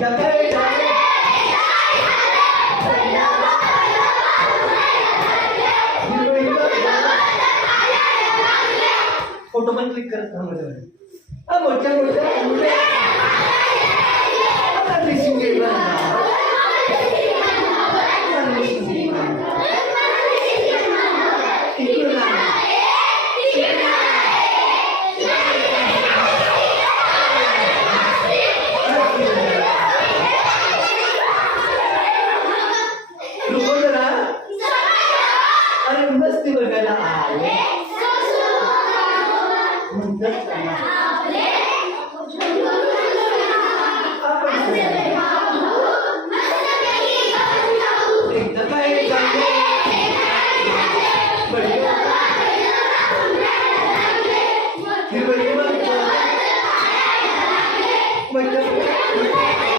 Photo पण click करत थांबा. मोठ्या मोठ्या. Ayo mesti berkata Alif Mudah sama